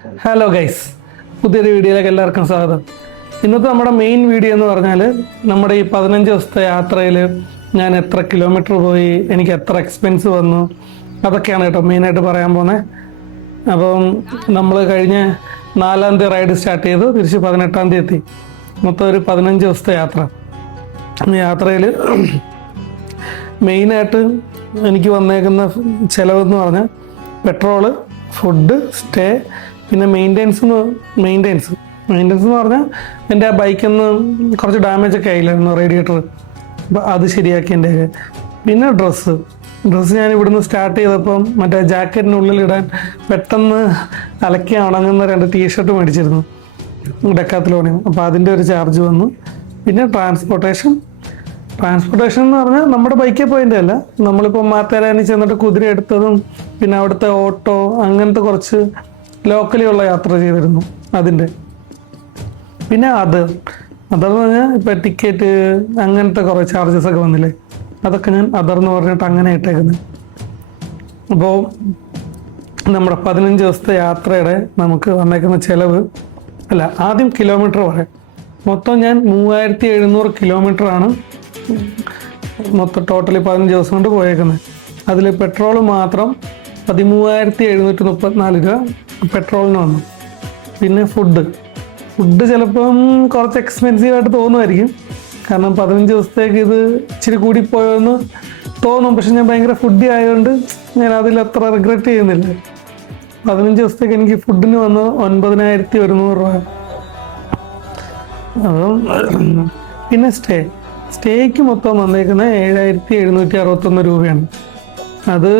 Hello guys, പുതിയൊരു വീഡിയോയിലേക്ക് എല്ലാവർക്കും സ്വാഗതം. ഇന്നത്തെ നമ്മുടെ മെയിൻ വീഡിയോ എന്ന് പറഞ്ഞാൽ നമ്മുടെ ഈ 15 ദിവസത്തെ യാത്രയിൽ ഞാൻ എത്ര കിലോമീറ്റർ പോയി, എനിക്ക് എത്ര എക്സ്പെൻസ് വന്നു, അതൊക്കെയാണ് കേട്ടോ മെയിനായിട്ട് പറയാൻ പോകുന്നത്. അപ്പം നമ്മൾ കഴിഞ്ഞ 4-ാം തീയതി റൈഡ് സ്റ്റാർട്ട് ചെയ്തു, തിരിച്ച് 18-ാം തീയതി എത്തി. മൊത്തം ഒരു 15 ദിവസത്തെ യാത്ര. യാത്രയിൽ മെയിനായിട്ട് എനിക്ക് വന്നേക്കുന്ന ചിലവെന്ന് പറഞ്ഞാൽ പെട്രോള്, ഫുഡ്, സ്റ്റേ, പിന്നെ മെയിൻ്റെനൻസ് എന്ന് പറഞ്ഞാൽ എൻ്റെ ആ ബൈക്കിൽ നിന്ന് കുറച്ച് ഡാമേജ് ഒക്കെ ആയില്ലായിരുന്നു, റേഡിയേറ്റർ. അപ്പോൾ അത് ശരിയാക്കിയതിൻ്റെ. പിന്നെ ഡ്രസ്സ് ഞാൻ ഇവിടുന്ന് സ്റ്റാർട്ട് ചെയ്തപ്പം മറ്റേ ജാക്കറ്റിനുള്ളിൽ ഇടാൻ പെട്ടെന്ന് അലക്കി ഉണങ്ങുന്ന 2 ടീഷർട്ട് മേടിച്ചിരുന്നു ഡെക്കാത്തലോണിൽ. അപ്പോൾ അതിൻ്റെ ഒരു ചാർജ് വന്നു. പിന്നെ ട്രാൻസ്പോർട്ടേഷൻ എന്ന് പറഞ്ഞാൽ നമ്മുടെ ബൈക്കിൽ പോയതിൻ്റെ അല്ല, നമ്മളിപ്പോൾ മാത്തേരാനി ചെന്നിട്ട് കുതിര എടുത്തതും പിന്നെ അവിടുത്തെ ഓട്ടോ അങ്ങനത്തെ കുറച്ച് ലോക്കലിയുള്ള യാത്ര ചെയ്തിരുന്നു അതിൻ്റെ. പിന്നെ അതെന്ന് പറഞ്ഞാൽ ഇപ്പം ടിക്കറ്റ് അങ്ങനത്തെ കുറേ ചാർജസ് ഒക്കെ വന്നില്ലേ, അതൊക്കെ ഞാൻ അതെന്ന് പറഞ്ഞിട്ട് അങ്ങനെ ഇട്ടേക്കുന്നത്. അപ്പോൾ നമ്മുടെ 15 ദിവസത്തെ യാത്രയുടെ നമുക്ക് വന്നേക്കുന്ന ചിലവ് ആദ്യം കിലോമീറ്റർ പറയാം. മൊത്തം ഞാൻ 3700 കിലോമീറ്ററാണ് മൊത്തം ടോട്ടലി 15 ദിവസം കൊണ്ട് പോയേക്കുന്നത്. അതിൽ പെട്രോൾ മാത്രം 13,734 രൂപ പെട്രോളിന് വന്നു. പിന്നെ ഫുഡ് ചിലപ്പം കുറച്ച് എക്സ്പെൻസീവ് ആയിട്ട് തോന്നുമായിരിക്കും, കാരണം 15 ദിവസത്തേക്ക് ഇത് ഇച്ചിരി കൂടിപ്പോയെന്ന് തോന്നും. പക്ഷെ ഞാൻ ഭയങ്കര ഫുഡി ആയതുകൊണ്ട് ഞാൻ അതിലത്ര റിഗ്രറ്റ് ചെയ്യുന്നില്ല. 15 ദിവസത്തേക്ക് എനിക്ക് ഫുഡിന് വന്നത് 9,100 രൂപ. അപ്പം പിന്നെ സ്റ്റേക്ക് മൊത്തം വന്നേക്കുന്നത് 7,761 രൂപയാണ്. അത്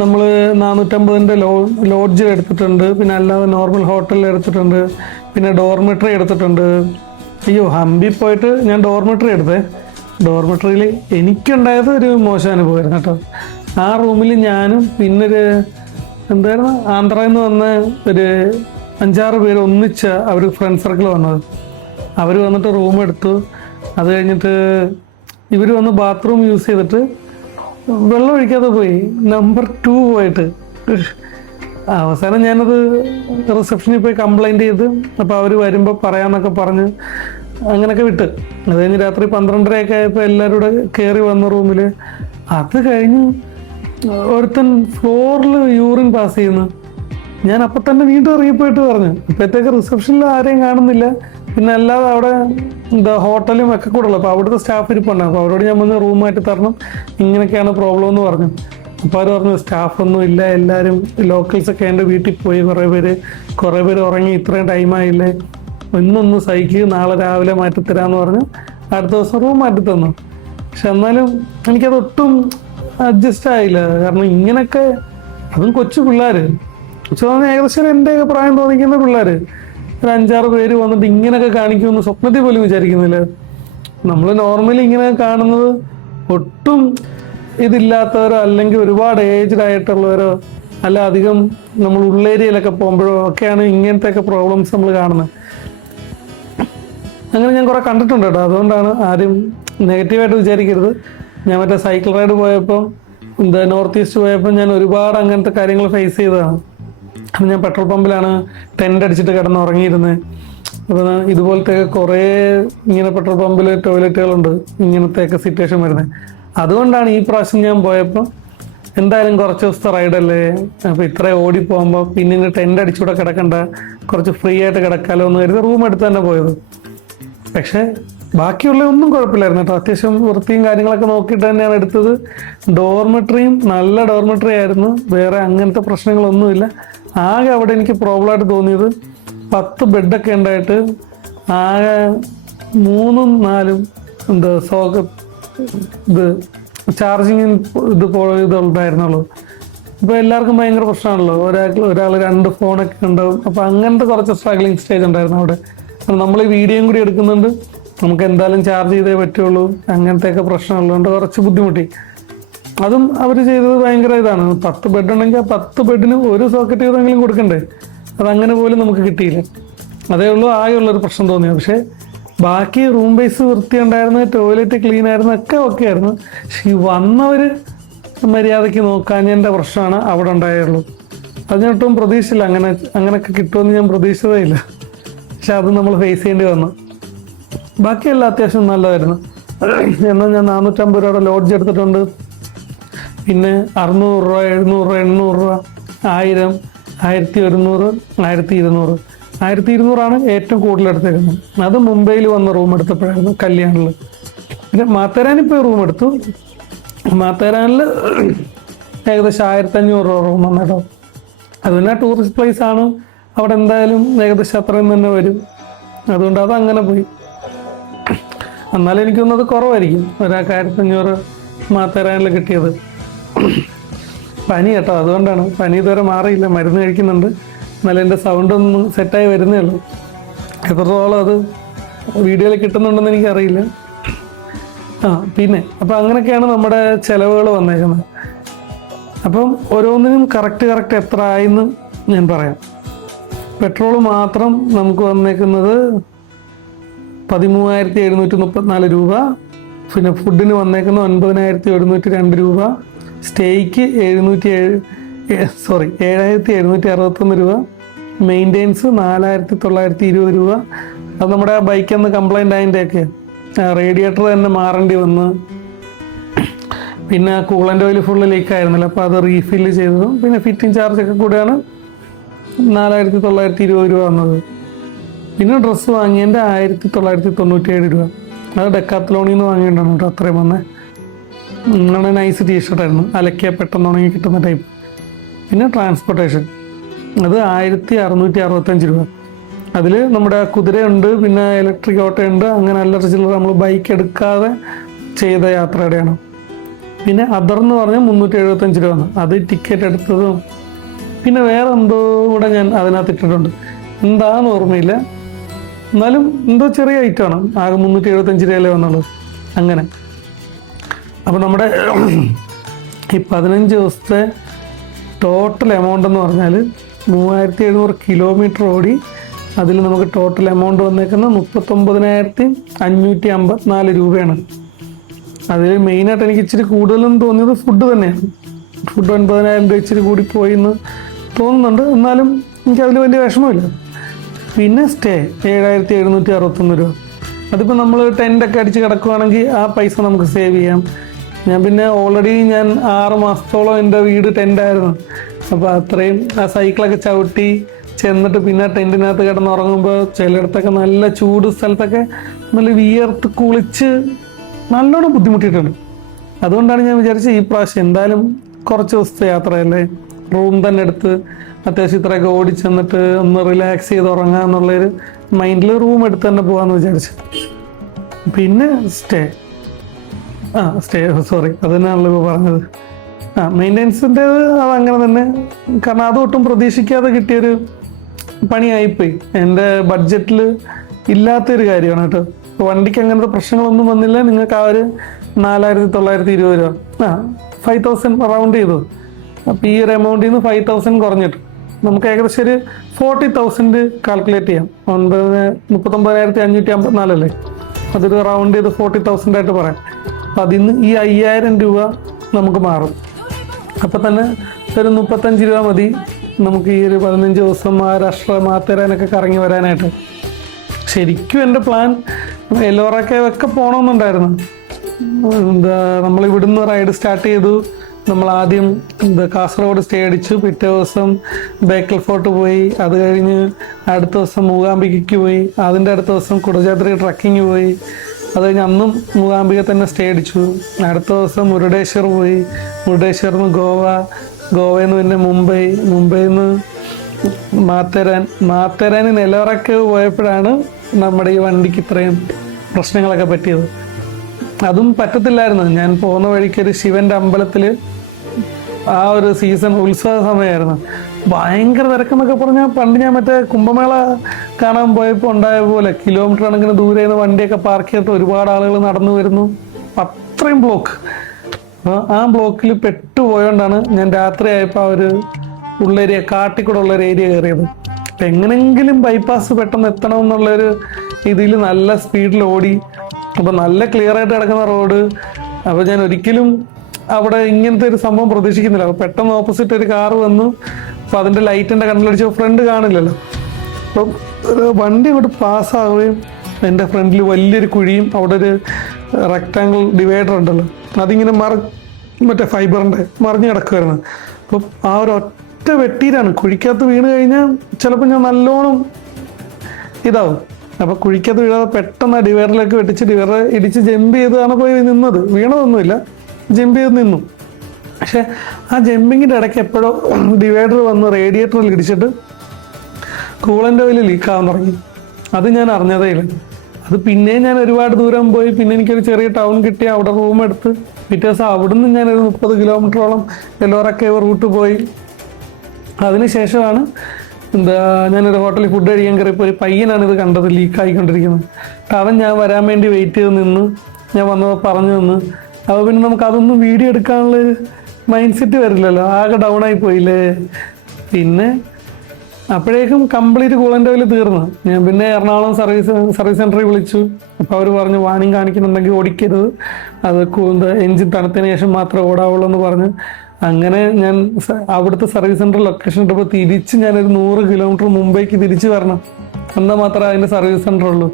നമ്മൾ 450-ൻ്റെ ലോഡ്ജിൽ എടുത്തിട്ടുണ്ട്, പിന്നെ അല്ലാതെ നോർമൽ ഹോട്ടലിൽ എടുത്തിട്ടുണ്ട്, പിന്നെ ഡോർമെട്രി എടുത്തിട്ടുണ്ട്. ഹംപി പോയിട്ട് ഞാൻ ഡോർമെട്രി എടുത്തേ. ഡോർമെട്രിയിൽ എനിക്കുണ്ടായത് ഒരു മോശം അനുഭവമായിരുന്നു കേട്ടോ. ആ റൂമിൽ ഞാനും പിന്നൊരു ആന്ധ്രയിൽ നിന്ന് വന്ന ഒരു 5-6 പേര് ഒന്നിച്ച അവർ ഫ്രണ്ട് സർക്കിൾ വന്നത്. അവർ വന്നിട്ട് റൂം എടുത്തു. അത് കഴിഞ്ഞിട്ട് ഇവർ വന്ന് ബാത്റൂം യൂസ് ചെയ്തിട്ട് വെള്ളം ഒഴിക്കാതെ പോയി, നമ്പർ 2 പോയിട്ട്. അവസാനം ഞാനത് റിസപ്ഷനിൽ പോയി കംപ്ലൈൻറ്റ് ചെയ്ത്, അപ്പോൾ അവർ വരുമ്പോൾ പറയാമെന്നൊക്കെ പറഞ്ഞ് അങ്ങനെയൊക്കെ വിട്ട്. അത് കഴിഞ്ഞ് രാത്രി 12:30 ആയപ്പോൾ എല്ലാവരും കൂടെ കയറി വന്ന റൂമിൽ. അത് കഴിഞ്ഞ് ഒരുത്തൻ ഫ്ലോറിൽ യൂറിൻ പാസ് ചെയ്യുന്നു. ഞാൻ അപ്പം തന്നെ വീണ്ടും ഇറങ്ങിപ്പോയിട്ട് പറഞ്ഞു. ഇപ്പോഴത്തേക്ക് റിസപ്ഷനിൽ ആരെയും കാണുന്നില്ല, പിന്നെ അല്ലാതെ അവിടെ ഹോട്ടലും ഒക്കെ കൂടെ ഉള്ളു. അപ്പോൾ അവിടുത്തെ സ്റ്റാഫ് ഇരിപ്പുണ്ടാകും. അപ്പോൾ അവരോട് ഞാൻ വന്ന് റൂം മാറ്റി തരണം, ഇങ്ങനെയൊക്കെയാണ് പ്രോബ്ലം എന്ന് പറഞ്ഞു. അപ്പോൾ അവർ പറഞ്ഞു സ്റ്റാഫൊന്നും ഇല്ല, എല്ലാവരും ലോക്കൽസൊക്കെ എൻ്റെ വീട്ടിൽ പോയി, കുറേ പേര് ഉറങ്ങി, ഇത്രയും ടൈമായില്ലേ, ഇന്നൊന്ന് സഹിക്ക്, നാളെ രാവിലെ മാറ്റിത്തരാമെന്ന് പറഞ്ഞു. അടുത്ത ദിവസം റൂം മാറ്റി തന്നു. പക്ഷെ എന്നാലും എനിക്കതൊട്ടും അഡ്ജസ്റ്റ് ആയില്ല. കാരണം ഇങ്ങനെയൊക്കെ, അതും കൊച്ചു പിള്ളേർ, ഏകദേശം എൻ്റെയൊക്കെ പ്രായം തോന്നിക്കുന്ന പിള്ളേർ, ഒരു 5-6 പേര് വന്നിട്ട് ഇങ്ങനെയൊക്കെ കാണിക്കുമെന്ന് സ്വപ്നത്തിൽ പോലും വിചാരിക്കുന്നില്ല. നമ്മൾ നോർമലി ഇങ്ങനെ കാണുന്നത് ഒട്ടും ഇതില്ലാത്തവരോ അല്ലെങ്കിൽ ഒരുപാട് ഏജ്ഡ് ആയിട്ടുള്ളവരോ അല്ല അധികം നമ്മൾ ഉള്ളേരിയയിലൊക്കെ പോകുമ്പോഴോ ഒക്കെയാണ് ഇങ്ങനത്തെയൊക്കെ പ്രോബ്ലംസ് നമ്മൾ കാണുന്നത്. അങ്ങനെ ഞാൻ കുറേ കണ്ടിട്ടുണ്ട് കേട്ടോ. അതുകൊണ്ടാണ് ആരും നെഗറ്റീവായിട്ട് വിചാരിക്കരുത്. ഞാൻ മറ്റേ സൈക്കിൾ റൈഡ് പോയപ്പോൾ നോർത്ത് ഈസ്റ്റ് പോയപ്പോൾ ഞാൻ ഒരുപാട് അങ്ങനത്തെ കാര്യങ്ങൾ ഫേസ് ചെയ്തതാണ്. ഞാൻ പെട്രോൾ പമ്പിലാണ് ടെൻ്റ് അടിച്ചിട്ട് കിടന്ന് ഉറങ്ങിയിരുന്നത്. അപ്പോൾ ഇതുപോലത്തെയൊക്കെ കുറേ ഇങ്ങനെ പെട്രോൾ പമ്പിൽ ടോയ്ലറ്റുകളുണ്ട്, ഇങ്ങനത്തെയൊക്കെ സിറ്റുവേഷൻ വരുന്നത്. അതുകൊണ്ടാണ് ഈ പ്രാവശ്യം ഞാൻ പോയപ്പോൾ എന്തായാലും കുറച്ച് ദിവസത്തെ റൈഡല്ലേ, അപ്പോൾ ഇത്രയും ഓടിപ്പോകുമ്പോൾ പിന്നെ ടെൻ്റ് അടിച്ചുകൂടെ കിടക്കണ്ട, കുറച്ച് ഫ്രീ ആയിട്ട് കിടക്കാമല്ലോ എന്ന് കരുതി റൂം എടുത്ത് തന്നെ പോയത്. പക്ഷേ ബാക്കിയുള്ള ഒന്നും കുഴപ്പമില്ലായിരുന്നു കേട്ടോ. അത്യാവശ്യം വൃത്തിയും കാര്യങ്ങളൊക്കെ നോക്കിയിട്ട് തന്നെയാണ് എടുത്തത്. ഡോർമെട്രിയും നല്ല ഡോർമെട്രി ആയിരുന്നു, വേറെ അങ്ങനത്തെ പ്രശ്നങ്ങളൊന്നുമില്ല. ആകെ അവിടെ എനിക്ക് പ്രോബ്ലമായിട്ട് തോന്നിയത് 10 ബെഡൊക്കെ ഉണ്ടായിട്ട് ആകെ 3-4 ചാർജിങ് ഇതുണ്ടായിരുന്നുള്ളൂ. ഇപ്പോൾ എല്ലാവർക്കും ഭയങ്കര പ്രശ്നമാണല്ലോ, ഒരാൾ 2 ഫോണൊക്കെ ഉണ്ടാവും. അപ്പോൾ അങ്ങനത്തെ കുറച്ച് സ്ട്രഗ്ലിങ് സ്റ്റേജ് ഉണ്ടായിരുന്നു അവിടെ. നമ്മൾ ഈ വീഡിയോയും കൂടി എടുക്കുന്നുണ്ട്, നമുക്ക് എന്തായാലും ചാർജ് ചെയ്തേ പറ്റുള്ളൂ, അങ്ങനത്തെയൊക്കെ പ്രശ്നമുള്ളതുകൊണ്ട് കുറച്ച് ബുദ്ധിമുട്ടി. അതും അവർ ചെയ്തത് ഭയങ്കര ഇതാണ്. 10 ബെഡ് ഉണ്ടെങ്കിൽ ആ 10 ബെഡിന് ഒരു സോക്കറ്റ് ചെയ്തെങ്കിലും കൊടുക്കണ്ടേ, അതങ്ങനെ പോലും നമുക്ക് കിട്ടിയില്ല. അതേ ഉള്ളൂ ആകെയുള്ളൊരു പ്രശ്നം തോന്നിയത്. പക്ഷേ ബാക്കി റൂം ബേസ് വൃത്തി ഉണ്ടായിരുന്നു, ടോയ്ലറ്റ് ക്ലീൻ ആയിരുന്നു, ഒക്കെ ഓക്കെ ആയിരുന്നു. പക്ഷെ ഈ വന്നവർ മര്യാദയ്ക്ക് നോക്കാഞ്ഞതിൻ്റെ പ്രശ്നമാണ് അവിടെ ഉണ്ടായുള്ളൂ. അത് ഞാൻ ഒട്ടും പ്രതീക്ഷിച്ചില്ല, അങ്ങനെയൊക്കെ കിട്ടുമെന്ന് ഞാൻ പ്രതീക്ഷിച്ചതേ ഇല്ല. പക്ഷെ അത് നമ്മൾ ഫേസ് ചെയ്യേണ്ടി വന്നു. ബാക്കിയെല്ലാം അത്യാവശ്യം നല്ലതായിരുന്നു. എന്നാൽ ഞാൻ 450 രൂപയുടെ ലോഡ്ജ് എടുത്തിട്ടുണ്ട്. പിന്നെ 600 രൂപ, 700 രൂപ, 800 രൂപ, 1000, 1100, 1200. 1200 ഏറ്റവും കൂടുതൽ എടുത്തേക്കുന്നത്. അത് മുംബൈയിൽ വന്ന റൂം എടുത്തപ്പോഴായിരുന്നു, കല്യാണിൽ. പിന്നെ മാത്തേരാനിൽ പോയി റൂം എടുത്തു. മാത്തേരാനിൽ ഏകദേശം 1500 രൂപ റൂം വന്നു കേട്ടോ. അത് പിന്നെ ടൂറിസ്റ്റ് പ്ലേസ് ആണ്, അവിടെ എന്തായാലും ഏകദേശം അത്രയും തന്നെ വരും. അതുകൊണ്ട് അത് അങ്ങനെ പോയി. എന്നാലും എനിക്ക് തോന്നുന്നത് കുറവായിരിക്കും ഒരാൾക്ക് 1500 മാത്തേരാനിൽ കിട്ടിയത്. പനി കേട്ടോ, അതുകൊണ്ടാണ്. പനി ഇതുവരെ മാറിയില്ല, മരുന്ന് കഴിക്കുന്നുണ്ട്. എന്നാലും എൻ്റെ സൗണ്ട് ഒന്ന് സെറ്റായി വരുന്നേ ഉള്ളൂ. എത്രത്തോളം അത് വീഡിയോയിൽ കിട്ടുന്നുണ്ടെന്ന് എനിക്കറിയില്ല. പിന്നെ അപ്പം അങ്ങനെയൊക്കെയാണ് നമ്മുടെ ചിലവുകൾ വന്നേക്കുന്നത്. അപ്പം ഓരോന്നിനും കറക്റ്റ് എത്ര ആയെന്ന് ഞാൻ പറയാം. പെട്രോൾ മാത്രം നമുക്ക് വന്നേക്കുന്നത് 13,734 രൂപ. പിന്നെ ഫുഡിന് വന്നേക്കുന്ന 9,702 രൂപ. സ്റ്റേയ്ക്ക് 7,761 രൂപ. മെയിൻ്റെനൻസ് 4,920 രൂപ. അത് നമ്മുടെ ആ ബൈക്കൊന്ന് കംപ്ലൈൻ്റ് ആയതിൻ്റെയൊക്കെ റേഡിയേറ്റർ തന്നെ മാറേണ്ടി വന്ന്. പിന്നെ കൂളൻ്റ് ഓയിൽ ഫുള്ള് ലീക്ക് ആയിരുന്നല്ലോ, അപ്പോൾ അത് റീഫില്ല് ചെയ്തതും പിന്നെ ഫിറ്റിംഗ് ചാർജൊക്കെ കൂടെയാണ് 4,920 രൂപ വന്നത്. പിന്നെ ഡ്രസ്സ് വാങ്ങിയതിൻ്റെ 1,997 രൂപ. അത് ഡെക്കാത്തലോണിൽ നിന്ന് വാങ്ങിയിട്ടാണ് കേട്ടോ അത്രയും വന്നേ. അങ്ങനെ നൈസ് ടീഷർട്ടായിരുന്നു, അലക്കിയാൽ പെട്ടെന്ന് ഉണങ്ങി കിട്ടുന്ന ടൈപ്പ്. പിന്നെ ട്രാൻസ്പോർട്ടേഷൻ അത് 1,665 രൂപ. അതിൽ നമ്മുടെ കുതിരയുണ്ട്, പിന്നെ ഇലക്ട്രിക് ഓട്ടോയുണ്ട്. അങ്ങനെ അല്ലറ ചില്ലറ നമ്മൾ ബൈക്ക് എടുക്കാതെ ചെയ്ത യാത്രയുടെയാണ്. പിന്നെ അതർ എന്ന് പറഞ്ഞാൽ 375 രൂപ വന്നു. അത് ടിക്കറ്റ് എടുത്തതും പിന്നെ വേറെ എന്തോ കൂടെ ഞാൻ അതിനകത്ത് ഇട്ടിട്ടുണ്ട്, എന്താണെന്ന് ഓർമ്മയില്ല. എന്നാലും എന്തോ ചെറിയ ഐറ്റമാണ്, ആകെ 375 രൂപയിലേ വന്നുള്ളൂ. അങ്ങനെ അപ്പോൾ നമ്മുടെ ഈ 15 ദിവസത്തെ ടോട്ടൽ എമൗണ്ട് എന്ന് പറഞ്ഞാൽ 3,700 കിലോമീറ്റർ ഓടി. അതിൽ നമുക്ക് ടോട്ടൽ എമൗണ്ട് വന്നേക്കുന്നത് 39,554 രൂപയാണ്. അതിൽ മെയിനായിട്ട് എനിക്ക് ഇച്ചിരി കൂടുതലെന്ന് തോന്നിയത് ഫുഡ് തന്നെയാണ്. ഫുഡ് 9,000 രൂപ ഇച്ചിരി കൂടി പോയി എന്ന് തോന്നുന്നുണ്ട്, എന്നാലും എനിക്കതിൽ വലിയ വിഷമമില്ല. പിന്നെ സ്റ്റേ 7,761 രൂപ. അതിപ്പോൾ നമ്മൾ ടെൻ്റൊക്കെ അടിച്ച് കിടക്കുകയാണെങ്കിൽ ആ പൈസ നമുക്ക് സേവ് ചെയ്യാം. ഞാൻ പിന്നെ ഓൾറെഡി 6 മാസത്തോളം എൻ്റെ വീട് ടെൻ്റായിരുന്നു. അപ്പോൾ അത്രയും ആ സൈക്കിളൊക്കെ ചവിട്ടി ചെന്നിട്ട് പിന്നെ ടെൻറ്റിനകത്ത് കിടന്നുറങ്ങുമ്പോൾ ചിലയിടത്തൊക്കെ നല്ല ചൂട് സ്ഥലത്തൊക്കെ നല്ല വിയർത്ത് കുളിച്ച് നല്ലോണം ബുദ്ധിമുട്ടിയിട്ടുണ്ട്. അതുകൊണ്ടാണ് ഞാൻ വിചാരിച്ചത് ഈ പ്രാവശ്യം എന്തായാലും കുറച്ച് ദിവസത്തെ യാത്രയല്ലേ, റൂം തന്നെ എടുത്ത് അത്യാവശ്യം ഇത്രയൊക്കെ ഓടിച്ചെന്നിട്ട് ഒന്ന് റിലാക്സ് ചെയ്ത് ഉറങ്ങുക എന്നുള്ളൊരു മൈൻഡിൽ റൂം എടുത്ത് തന്നെ പോകാമെന്ന് വിചാരിച്ചു. പിന്നെ സ്റ്റേ അത് തന്നെയാണല്ലോ ഇപ്പോൾ പറഞ്ഞത്. മെയിൻ്റെനൻസിൻ്റേത് അതങ്ങനെ തന്നെ, കാരണം അതൊട്ടും പ്രതീക്ഷിക്കാതെ കിട്ടിയൊരു പണിയായിപ്പോയി. എൻ്റെ ബഡ്ജറ്റിൽ ഇല്ലാത്തൊരു കാര്യമാണ് കേട്ടോ. വണ്ടിക്ക് അങ്ങനത്തെ പ്രശ്നങ്ങളൊന്നും വന്നില്ല. നിങ്ങൾക്ക് ആ ഒരു 4,920 രൂപ 5,000 റൗണ്ട് ചെയ്തു. അപ്പോൾ ഈ ഒരു എമൗണ്ടിൽ നിന്ന് 5,000 കുറഞ്ഞിട്ട് നമുക്ക് ഏകദേശം ഒരു 40,000 കാൽക്കുലേറ്റ് ചെയ്യാം. 39,554 അല്ലേ, അതൊരു റൗണ്ട് ചെയ്ത് 40,000 ആയിട്ട് പറയാം. അപ്പം അതിൽ നിന്ന് ഈ 5,000 രൂപ നമുക്ക് മാറും. അപ്പം തന്നെ ഒരു 35 രൂപ മതി നമുക്ക് ഈ ഒരു 15 ദിവസം മഹാരാഷ്ട്ര മാത്തേരാനൊക്കെ കറങ്ങി വരാനായിട്ട്. ശരിക്കും എൻ്റെ പ്ലാൻ എല്ലോറൊക്കെ പോകണമെന്നുണ്ടായിരുന്നു. നമ്മൾ ഇവിടുന്ന് റൈഡ് സ്റ്റാർട്ട് ചെയ്തു. നമ്മൾ ആദ്യം കാസർഗോഡ് സ്റ്റേ അടിച്ചു. പിറ്റേ ദിവസം ബേക്കൽ ഫോർട്ട് പോയി. അത് കഴിഞ്ഞ് അടുത്ത ദിവസം മൂകാംബികയ്ക്ക് പോയി. അതിൻ്റെ അടുത്ത ദിവസം കുടജാദ്രി ട്രക്കിങ് പോയി. അത് കഴിഞ്ഞ് അന്നും മൂകാംബിക തന്നെ സ്റ്റേ അടിച്ചു. അടുത്ത ദിവസം മുരുടേശ്വർ പോയി. മുരുടേശ്വറിൽ നിന്ന് ഗോവയിൽ നിന്ന് പിന്നെ മുംബൈയിൽ നിന്ന് മാത്തേരാൻ നെല്ലോറൊക്കെ പോയപ്പോഴാണ് നമ്മുടെ ഈ വണ്ടിക്ക് ഇത്രയും പ്രശ്നങ്ങളൊക്കെ പറ്റിയത്. അതും പറ്റത്തില്ലായിരുന്നു. ഞാൻ പോകുന്ന വഴിക്കൊരു ശിവൻ്റെ അമ്പലത്തിൽ ആ ഒരു സീസൺ ഉത്സവ സമയമായിരുന്നു. ഭയങ്കര തിരക്കെന്നൊക്കെ പറഞ്ഞാൽ പണ്ട് ഞാൻ മറ്റേ കുംഭമേള കാണാൻ പോയപ്പോൾ ഉണ്ടായ പോലെ കിലോമീറ്റർ കണക്കിന് ദൂരെ നിന്ന് വണ്ടിയൊക്കെ പാർക്ക് ചെയ്തിട്ട് ഒരുപാട് ആളുകൾ നടന്നു വരുന്നു. അത്രയും ബ്ലോക്ക്. ആ ബ്ലോക്കിൽ പെട്ടുപോയോണ്ടാണ് ഞാൻ രാത്രി ആയപ്പോൾ ആ ഒരു ഉള്ളേരിയ കാട്ടിക്കൂടെ ഉള്ളൊരു ഏരിയ കയറിയത്. അപ്പം എങ്ങനെങ്കിലും ബൈപ്പാസ് പെട്ടെന്ന് എത്തണം എന്നുള്ളൊരു ഇതിൽ നല്ല സ്പീഡിൽ ഓടി. അപ്പം നല്ല ക്ലിയർ ആയിട്ട് കിടക്കുന്ന റോഡ്. അപ്പോൾ ഞാൻ ഒരിക്കലും അവിടെ ഇങ്ങനത്തെ ഒരു സംഭവം പ്രതീക്ഷിക്കുന്നില്ല. അപ്പോൾ പെട്ടെന്ന് ഓപ്പോസിറ്റ് ഒരു കാറ് വന്നു. അപ്പോൾ അതിൻ്റെ ലൈറ്റിൻ്റെ കണ്ണിലടിച്ച് ഫ്രണ്ട് കാണില്ലല്ലോ. അപ്പം വണ്ടി അങ്ങോട്ട് പാസ്സാവുകയും എൻ്റെ ഫ്രണ്ടിൽ വലിയൊരു കുഴിയും അവിടെ ഒരു റെക്റ്റാങ്കിൾ ഡിവൈഡർ ഉണ്ടല്ലോ, അതിങ്ങനെ മറ്റേ ഫൈബറിൻ്റെ മറിഞ്ഞ് കിടക്കുമായിരുന്നു. അപ്പം ആ ഒരു ഒറ്റ വെട്ടിയിലാണ്. കുഴിക്കകത്ത് വീണ് കഴിഞ്ഞാൽ ചിലപ്പോൾ ഞാൻ നല്ലോണം ഇതാവും. അപ്പോൾ കുഴിക്കകത്ത് വീഴാതെ പെട്ടെന്ന് ആ ഡിവൈഡറിലേക്ക് വെട്ടിച്ച് ഡിവൈഡർ ഇടിച്ച് ജമ്പ് ചെയ്താണ് പോയി നിന്നത്. വീണതൊന്നുമില്ല, ജമ്പ് ചെയ്ത് നിന്നു. പക്ഷെ ആ ജമ്പിങ്ങിൻ്റെ ഇടയ്ക്ക് എപ്പോഴോ ഡിവൈഡർ വന്ന് റേഡിയേറ്ററിൽ ഇടിച്ചിട്ട് കൂളൻ്റെ ഓയിൽ ലീക്കാവാൻ തുടങ്ങി. അത് ഞാൻ അറിഞ്ഞതേ ഇല്ല. അത് പിന്നെയും ഞാൻ ഒരുപാട് ദൂരം പോയി. പിന്നെ എനിക്കൊരു ചെറിയ ടൗൺ കിട്ടി, അവിടെ റൂം എടുത്ത് പിറ്റേ ദിവസം അവിടുന്ന് ഞാനൊരു 30 കിലോമീറ്ററോളം എല്ലോറ കേവ് റൂട്ട് പോയി. അതിനുശേഷമാണ് ഞാനൊരു ഹോട്ടലിൽ ഫുഡ് കഴിക്കാൻ കയറിയപ്പോൾ ഒരു പയ്യനാണ് ഇത് കണ്ടത് ലീക്കായിക്കൊണ്ടിരിക്കുന്നത്. അവൻ ഞാൻ വരാൻ വേണ്ടി വെയിറ്റ് ചെയ്ത് നിന്ന്, ഞാൻ വന്നപ്പോൾ പറഞ്ഞു നിന്ന്. അപ്പോൾ പിന്നെ നമുക്ക് അതൊന്നും വീഡിയോ എടുക്കാനുള്ളൊരു മൈൻഡ് സെറ്റ് വരില്ലല്ലോ, ആകെ ഡൗൺ ആയി പോയില്ലേ. പിന്നെ അപ്പോഴേക്കും കംപ്ലീറ്റ് കൂളൻ്റെ ഓയിൽ തീർന്നു. ഞാൻ പിന്നെ എറണാകുളം സർവീസ് സെൻറ്ററിൽ വിളിച്ചു. അപ്പോൾ അവർ പറഞ്ഞു വാണിംഗ് കാണിക്കുന്നുണ്ടെങ്കിൽ ഓടിക്കരുത്, അത് എഞ്ചിൻ തണുത്തതിന് ശേഷം മാത്രമേ ഓടാവുള്ളൂ എന്ന് പറഞ്ഞ്. അങ്ങനെ ഞാൻ അവിടുത്തെ സർവീസ് സെൻറ്റർ ലൊക്കേഷൻ ഇട്ടപ്പോൾ തിരിച്ച് ഞാനൊരു 100 കിലോമീറ്റർ മുമ്പേക്ക് തിരിച്ച് വരണം, എന്നാൽ മാത്രമേ അതിൻ്റെ സർവീസ് സെൻറ്റർ ഉള്ളൂ.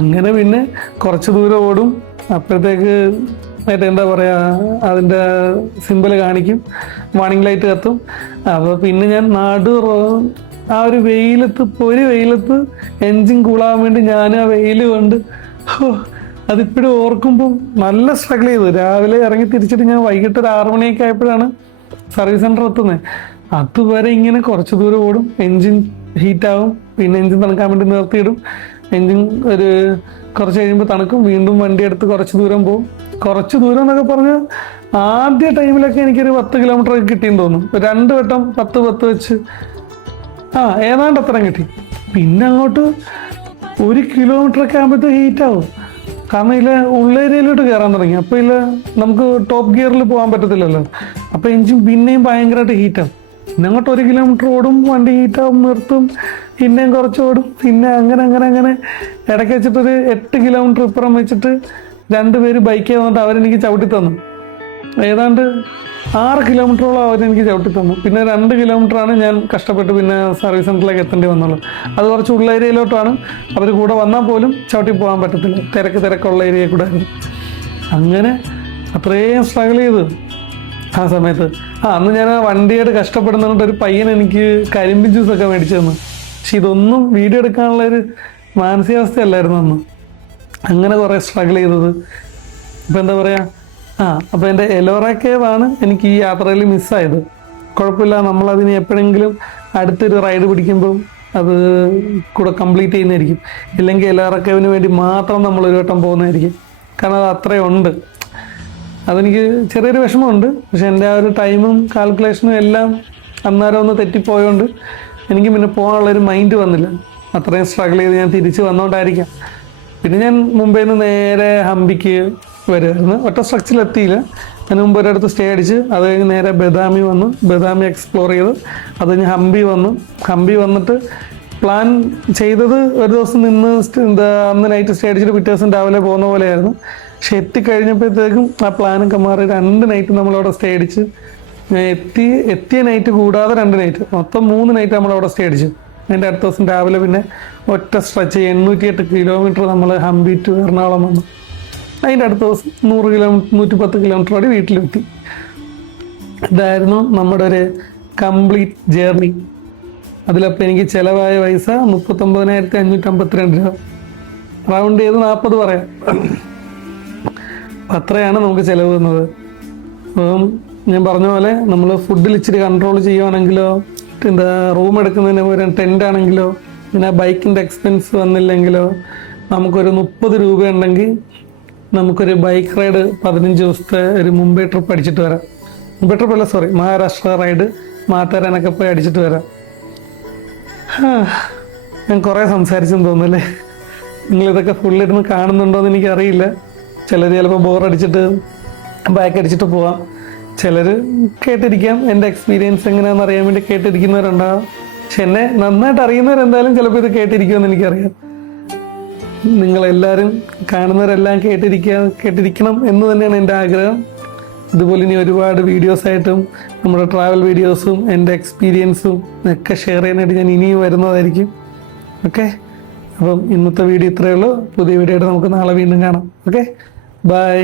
അങ്ങനെ പിന്നെ കുറച്ച് ദൂരം ഓടും. അപ്പോഴത്തേക്ക് എന്താ പറയുക, അതിൻ്റെ സിമ്പിൾ കാണിക്കും, വാണിംഗ് ലൈറ്റ് കത്തും. അപ്പോൾ പിന്നെ ഞാൻ ആ ഒരു വെയിലത്ത് എൻജിൻ കൂളാകാൻ വേണ്ടി ഞാൻ ആ വെയിൽ കൊണ്ട് അതിപ്പോഴും ഓർക്കുമ്പം നല്ല സ്ട്രഗിൾ ചെയ്തു. രാവിലെ ഇറങ്ങി തിരിച്ചിട്ട് ഞാൻ വൈകിട്ട് ഒരു 6 മണിയൊക്കെ ആയപ്പോഴാണ് സർവീസ് സെൻറ്റർ എത്തുന്നത്. അതുവരെ ഇങ്ങനെ കുറച്ച് ദൂരം ഓടും, എൻജിൻ ഹീറ്റാവും, പിന്നെ എൻജിൻ തണുക്കാൻ വേണ്ടി നിർത്തിയിടും. എൻജിൻ ഒരു കുറച്ച് കഴിയുമ്പോൾ തണുക്കും, വീണ്ടും വണ്ടി എടുത്ത് കുറച്ച് ദൂരം പോകും. കുറച്ച് ദൂരം എന്നൊക്കെ പറഞ്ഞാൽ ആദ്യ ടൈമിലൊക്കെ എനിക്കൊരു 10 കിലോമീറ്റർ ഒക്കെ കിട്ടിയെന്ന് തോന്നും. 2 വട്ടം 10 വെച്ച് ഏതാണ്ട് അത്രയും കിട്ടി. പിന്നെ അങ്ങോട്ട് 1 കിലോമീറ്ററൊക്കെ ആകുമ്പോഴത്തേക്ക് ഹീറ്റാവും. കാരണം ഉള്ളേരിയയിലോട്ട് കയറാൻ തുടങ്ങി. അപ്പോൾ നമുക്ക് ടോപ്പ് ഗിയറിൽ പോകാൻ പറ്റത്തില്ലല്ലോ. അപ്പോൾ എൻജിൻ പിന്നെയും ഭയങ്കരമായിട്ട് ഹീറ്റാവും. പിന്നെ അങ്ങോട്ട് 1 കിലോമീറ്റർ ഓടും, വണ്ടി ഹീറ്റാവും, നിർത്തും, പിന്നെയും കുറച്ച് ഓടും. പിന്നെ അങ്ങനെ ഇടയ്ക്ക് വെച്ചിട്ടൊരു 8 കിലോമീറ്റർ ഇപ്പുറം വെച്ചിട്ട് 2 പേര് ബൈക്കിൽ വന്നിട്ട് അവരെനിക്ക് ചവിട്ടി തന്നു. ഏതാണ്ട് 6 കിലോമീറ്ററോളം അവരെനിക്ക് ചവിട്ടി തന്നു. പിന്നെ 2 കിലോമീറ്ററാണ് ഞാൻ കഷ്ടപ്പെട്ട് പിന്നെ സർവീസ് സെൻറ്ററിലേക്ക് എത്തേണ്ടി വന്നുള്ളൂ. അത് കുറച്ച് ഉള്ള ഏരിയയിലോട്ടാണ്. അവർ കൂടെ വന്നാൽ പോലും ചവിട്ടി പോകാൻ പറ്റത്തില്ല, തിരക്കുള്ള ഏരിയയിൽ കൂടെ ആയിരുന്നു. അങ്ങനെ അത്രയും സ്ട്രഗിൾ ചെയ്ത് ആ സമയത്ത്. അന്ന് ഞാൻ ആ വണ്ടിയായിട്ട് കഷ്ടപ്പെടുന്നുണ്ട്. ഒരു പയ്യൻ എനിക്ക് കരിമ്പിൻ ജ്യൂസൊക്കെ മേടിച്ചു തന്നു. പക്ഷെ ഇതൊന്നും വീഡിയോ എടുക്കാനുള്ളൊരു മാനസികാവസ്ഥയല്ലായിരുന്നു അന്ന്. അങ്ങനെ കുറേ സ്ട്രഗിൾ ചെയ്തത്. ഇപ്പം എന്താ പറയുക, അപ്പോൾ എൻ്റെ എലോറ കേവാണ് എനിക്ക് ഈ യാത്രയിൽ മിസ്സായത്. കുഴപ്പമില്ല, നമ്മളതിന് എപ്പോഴെങ്കിലും അടുത്തൊരു റൈഡ് പിടിക്കുമ്പോൾ അത് കൂടെ കംപ്ലീറ്റ് ചെയ്യുന്നതായിരിക്കും. ഇല്ലെങ്കിൽ എലോറ കേവിന് വേണ്ടി മാത്രം നമ്മൾ ഒരു വട്ടം പോകുന്നതായിരിക്കും. കാരണം അത് അത്രയും ഉണ്ട്. അതെനിക്ക് ചെറിയൊരു വിഷമമുണ്ട്. പക്ഷെ എൻ്റെ ആ ഒരു ടൈമും കാൽക്കുലേഷനും എല്ലാം അന്നേരം ഒന്ന് തെറ്റിപ്പോയതുകൊണ്ട് എനിക്ക് പിന്നെ പോകാനുള്ളൊരു മൈൻഡ് വന്നില്ല. അത്രയും സ്ട്രഗിൾ ചെയ്ത് ഞാൻ തിരിച്ച് വന്നുകൊണ്ടായിരിക്കാം. പിന്നെ ഞാൻ മുംബൈയിൽ നിന്ന് നേരെ ഹംപിക്ക് വരുമായിരുന്നു. ഒറ്റ സ്ട്രക്ചറിൽ എത്തിയില്ല. അതിന് മുമ്പ് ഒരിടത്ത് സ്റ്റേ അടിച്ച് അത് കഴിഞ്ഞ് നേരെ ബദാമി വന്നു, ബദാമി എക്സ്പ്ലോർ ചെയ്ത് അത് കഴിഞ്ഞ് ഹംപി വന്നിട്ട് പ്ലാൻ ചെയ്തത് ഒരു ദിവസം നിന്ന് അന്ന് നൈറ്റ് സ്റ്റേ അടിച്ചിട്ട് പിറ്റേ ദിവസം രാവിലെ പോകുന്ന പോലെയായിരുന്നു. പക്ഷെ എത്തിക്കഴിഞ്ഞപ്പോഴത്തേക്കും ആ പ്ലാനൊക്കെ മാറി 2 നൈറ്റ് നമ്മളവിടെ സ്റ്റേ അടിച്ച്, എത്തിയ നൈറ്റ് കൂടാതെ 2 നൈറ്റ്, മൊത്തം 3 നൈറ്റ് നമ്മളവിടെ സ്റ്റേ അടിച്ചു. അതിൻ്റെ അടുത്ത ദിവസം രാവിലെ പിന്നെ ഒറ്റ സ്ട്രെച്ച് 808 കിലോമീറ്റർ നമ്മൾ ഹംപി ടു എറണാകുളം വന്നു. അതിൻ്റെ അടുത്ത ദിവസം 100 കിലോമീറ്റർ 110 കിലോമീറ്റർ വരെ വീട്ടിലെത്തി. ഇതായിരുന്നു നമ്മുടെ ഒരു കംപ്ലീറ്റ് ജേർണി. അതിലപ്പോൾ എനിക്ക് ചിലവായ പൈസ 39,552 രൂപ. റൗണ്ട് ചെയ്ത് 40 പറയാം. അത്രയാണ് നമുക്ക് ചിലവ് വന്നത്. അപ്പം ഞാൻ പറഞ്ഞ പോലെ നമ്മൾ ഫുഡിൽ ഇച്ചിരി കൺട്രോൾ ചെയ്യുവാണെങ്കിലോ, റൂം എടുക്കുന്നതിന് പകരം ടെൻ്റ് ആണെങ്കിലോ, പിന്നെ ബൈക്കിൻ്റെ എക്സ്പെൻസ് വന്നില്ലെങ്കിലോ, നമുക്കൊരു 30 രൂപ ഉണ്ടെങ്കിൽ നമുക്കൊരു ബൈക്ക് റൈഡ് 15 ദിവസത്തെ ഒരു മുംബൈ ട്രിപ്പ് അടിച്ചിട്ട് വരാം. മുംബൈ ട്രിപ്പ് അല്ല, സോറി, മഹാരാഷ്ട്ര റൈഡ് മാറ്റാരാനൊക്കെ പോയി അടിച്ചിട്ട് വരാം. ഞാൻ കുറേ സംസാരിച്ചെന്ന് തോന്നുന്നല്ലേ. നിങ്ങളിതൊക്കെ ഫുള്ളിരുന്ന് കാണുന്നുണ്ടോയെന്ന് എനിക്കറിയില്ല. ചിലർ ചിലപ്പോൾ ബോറടിച്ചിട്ട് ബാക്ക് അടിച്ചിട്ട് പോവാം, ചിലർ കേട്ടിരിക്കാം. എൻ്റെ എക്സ്പീരിയൻസ് എങ്ങനെയാണെന്ന് അറിയാൻ വേണ്ടി കേട്ടിരിക്കുന്നവരുണ്ടാകാം. പക്ഷെ എന്നെ നന്നായിട്ട് അറിയുന്നവരെന്തായാലും ചിലപ്പോൾ ഇത് കേട്ടിരിക്കുമെന്ന് എനിക്കറിയാം. നിങ്ങളെല്ലാവരും കാണുന്നവരെല്ലാം കേട്ടിരിക്കണം എന്ന് തന്നെയാണ് എൻ്റെ ആഗ്രഹം. ഇതുപോലെ ഇനി ഒരുപാട് വീഡിയോസായിട്ടും നമ്മുടെ ട്രാവൽ വീഡിയോസും എൻ്റെ എക്സ്പീരിയൻസും ഒക്കെ ഷെയർ ചെയ്യാനായിട്ട് ഞാൻ ഇനിയും വരുന്നതായിരിക്കും. ഓക്കെ, അപ്പം ഇന്നത്തെ വീഡിയോ ഇത്രയേ ഉള്ളൂ. പുതിയ വീഡിയോ ആയിട്ട് നമുക്ക് നാളെ വീണ്ടും കാണാം. Okay, by.